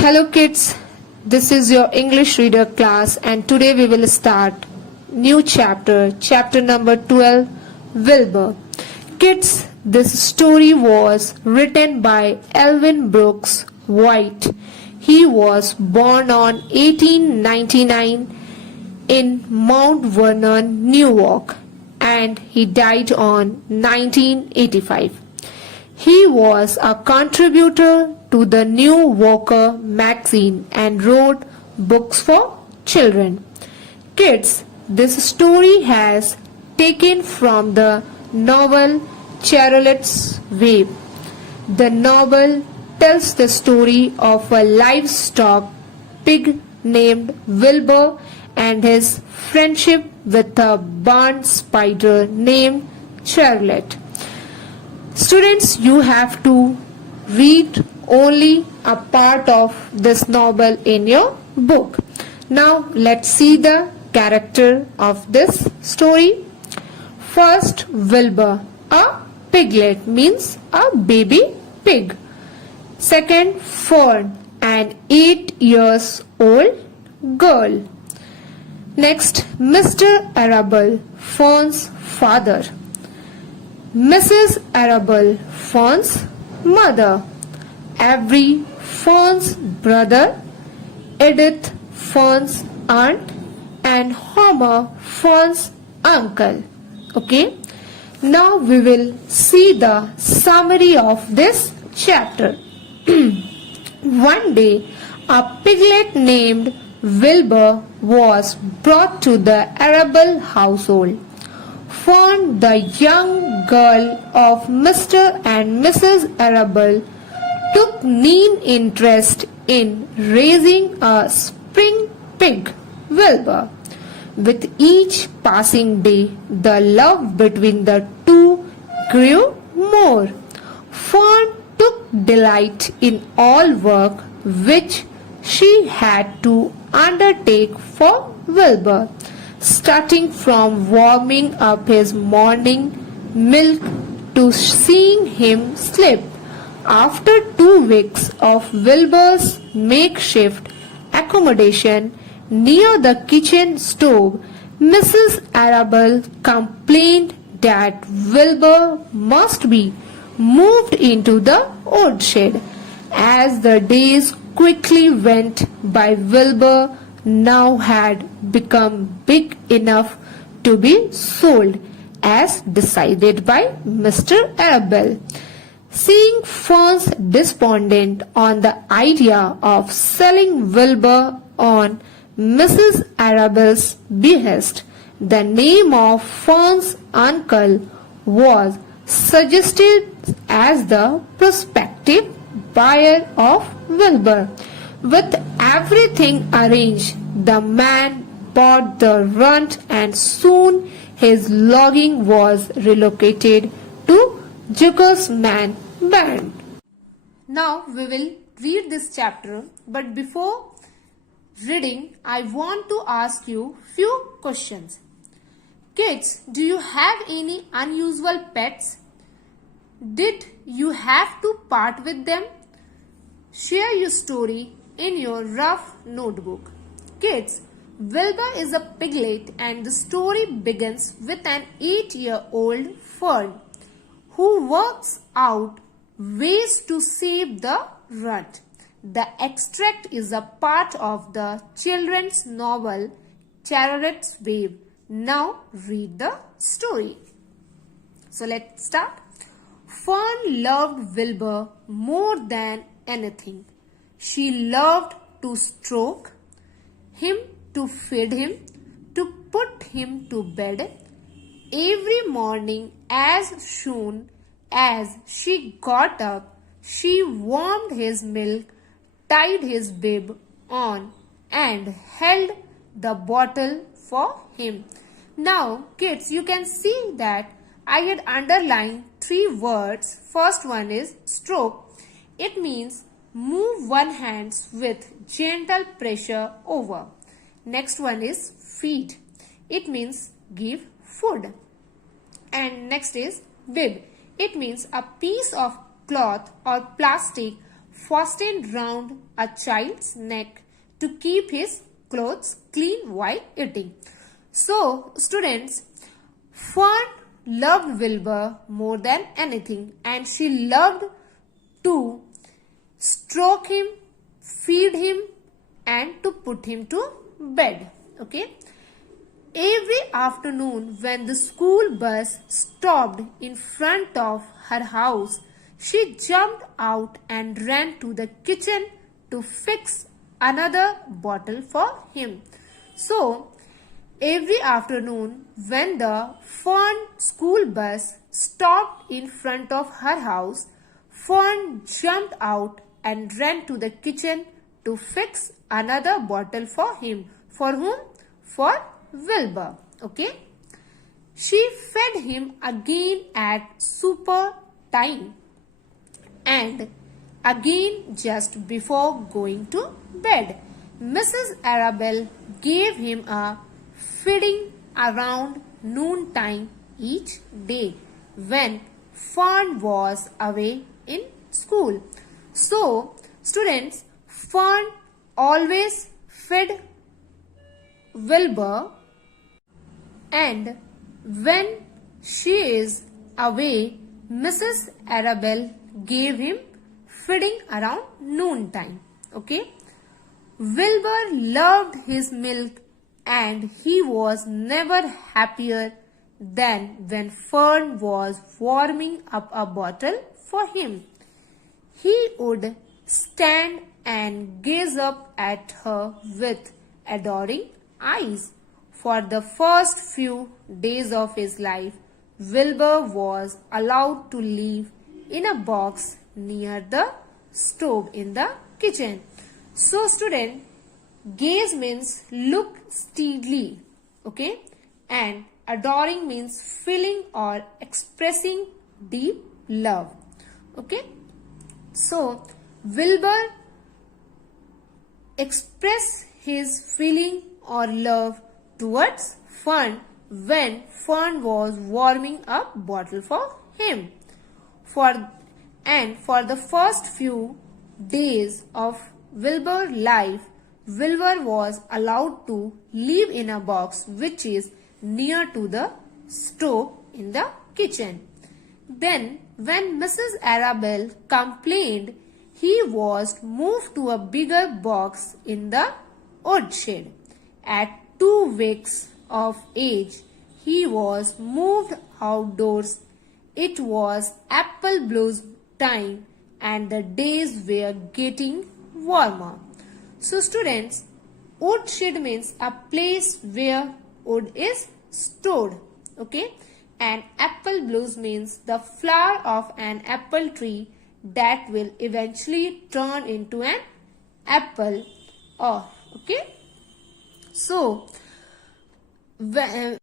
Hello kids, this is your English reader class and today we will start new chapter number 12, Wilbur. Kids, this story was written by Elvin Brooks White. He was born on 1899 in Mount Vernon, Newark, and he died on 1985. He was a contributor to the New Yorker magazine and wrote books for children. Kids, this story has taken from the novel Charlotte's Web. The novel tells the story of a livestock pig named Wilbur and his friendship with a barn spider named Charlotte. Students, you have to read only a part of this novel in your book. Now let's see the character of this story. First, Wilbur, a piglet means a baby pig. Second, Fern, an 8 years old girl. Next, Mr. Arable, Fern's father. Mrs. Arable, Fern's mother. Avery, Fern's brother. Edith, Fern's aunt. And Homer, Fern's uncle. Okay. Now we will see the summary of this chapter. One day, a piglet named Wilbur was brought to the Arable household. Fern, the young girl of Mr. and Mrs. Arable, took keen interest in raising a spring pig, Wilbur. With each passing day, the love between the two grew more. Fern took delight in all work which she had to undertake for Wilbur, starting from warming up his morning milk to seeing him sleep. After 2 weeks of Wilbur's makeshift accommodation near the kitchen stove, Mrs. Arable complained that Wilbur must be moved into the woodshed. As the days quickly went by, Wilbur now had become big enough to be sold, as decided by Mr. Arable. Seeing Fern's despondent on the idea of selling Wilbur on Mrs. Arable's behest, the name of Fern's uncle was suggested as the prospective buyer of Wilbur. With everything arranged, the man bought the runt and soon his logging was relocated to Jacob's Man Band. Now we will read this chapter, but before reading, I want to ask you few questions. Kids, do you have any unusual pets? Did you have to part with them? Share your story in your rough notebook. Kids, Wilbur is a piglet and the story begins with an 8-year-old Fern who works out ways to save the runt. The extract is a part of the children's novel Charlotte's Web. Now read the story. So let's start. Fern loved Wilbur more than anything. She loved to stroke him, to feed him, to put him to bed. Every morning, as soon as she got up, she warmed his milk, tied his bib on, and held the bottle for him. Now, kids, you can see that I had underlined 3 words. First one is stroke. It means move one hand with gentle pressure over. Next one is feed. It means give food. And next is bib. It means a piece of cloth or plastic fastened round a child's neck to keep his clothes clean while eating. So, students, Fern loved Wilbur more than anything, and she loved to stroke him, feed him, and to put him to bed. Okay. Every afternoon when the school bus stopped in front of her house, she jumped out and ran to the kitchen to fix another bottle for him. So, every afternoon when the Fern school bus stopped in front of her house, Fern jumped out and ran to the kitchen to fix another bottle for him. For whom? For Wilbur. Okay. She fed him again at supper time and again just before going to bed. Mrs. Arabelle gave him a feeding around noon time each day when Fern was away in school. So, students, Fern always fed Wilbur, and when she is away, Mrs. Arabelle gave him feeding around noon time. Okay. Wilbur loved his milk, and he was never happier than when Fern was warming up a bottle for him. He would stand and gaze up at her with adoring eyes. For the first few days of his life, Wilbur was allowed to live in a box near the stove in the kitchen. So, student, gaze means look steadily, okay, and adoring means feeling or expressing deep love, okay. So, Wilbur expressed his feeling or love towards Fern when Fern was warming up bottle for him. For the first few days of Wilbur's life, Wilbur was allowed to live in a box which is near to the stove in the kitchen. Then, when Mrs. Arabelle complained, he was moved to a bigger box in the woodshed. At 2 weeks of age, he was moved outdoors. It was apple bloom time and the days were getting warmer. So, students, woodshed means a place where wood is stored. Okay. And apple blooms means the flower of an apple tree that will eventually turn into an apple. Oh, okay. So when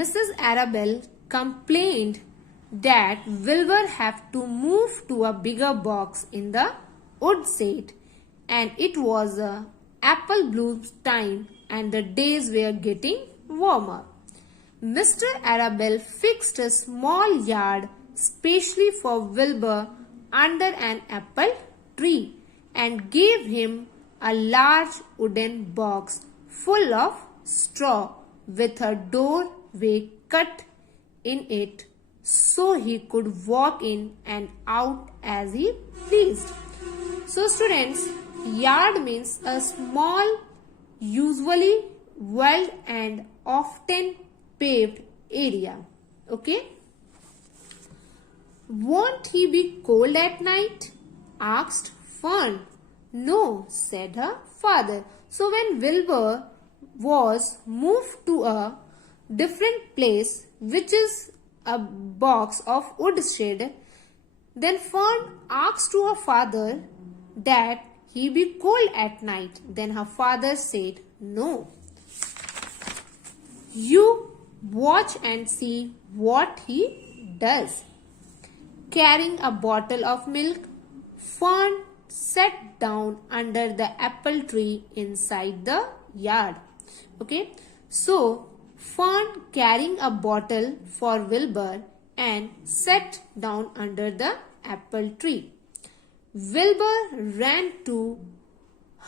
Mrs. Arabelle complained that Wilbur had to move to a bigger box in the woodshed, and it was apple bloom time and the days were getting warmer, Mr. Arabelle fixed a small yard specially for Wilbur under an apple tree and gave him a large wooden box full of straw with a doorway cut in it so he could walk in and out as he pleased. So, students, yard means a small, usually walled and often paved area. Okay. Won't he be cold at night? Asked Fern. No, said her father. So when Wilbur was moved to a different place, which is a box of woodshed, then Fern asked to her father that he be cold at night. Then her father said, no. You watch and see what he does. Carrying a bottle of milk, Fern sat down under the apple tree inside the yard. Okay. So, Fern carrying a bottle for Wilbur and sat down under the apple tree. Wilbur ran to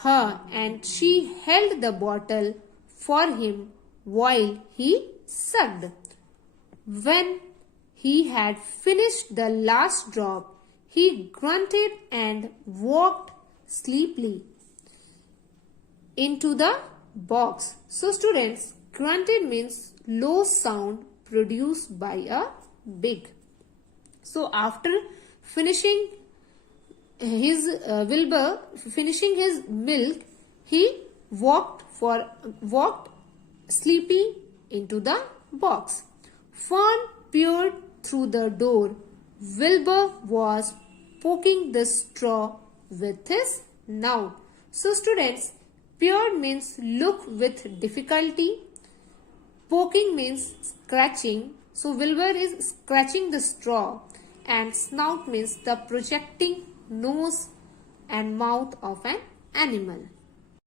her and she held the bottle for him while he sucked. When he had finished the last drop, he grunted and walked sleepily into the box. So students, grunted means low sound produced by a big. So after finishing his Wilbur finishing his milk, he walked sleepy into the box. Fern peered through the door. Wilbur was poking the straw with his snout. So students, peer means look with difficulty. Poking means scratching. So Wilbur is scratching the straw, and snout means the projecting nose and mouth of an animal.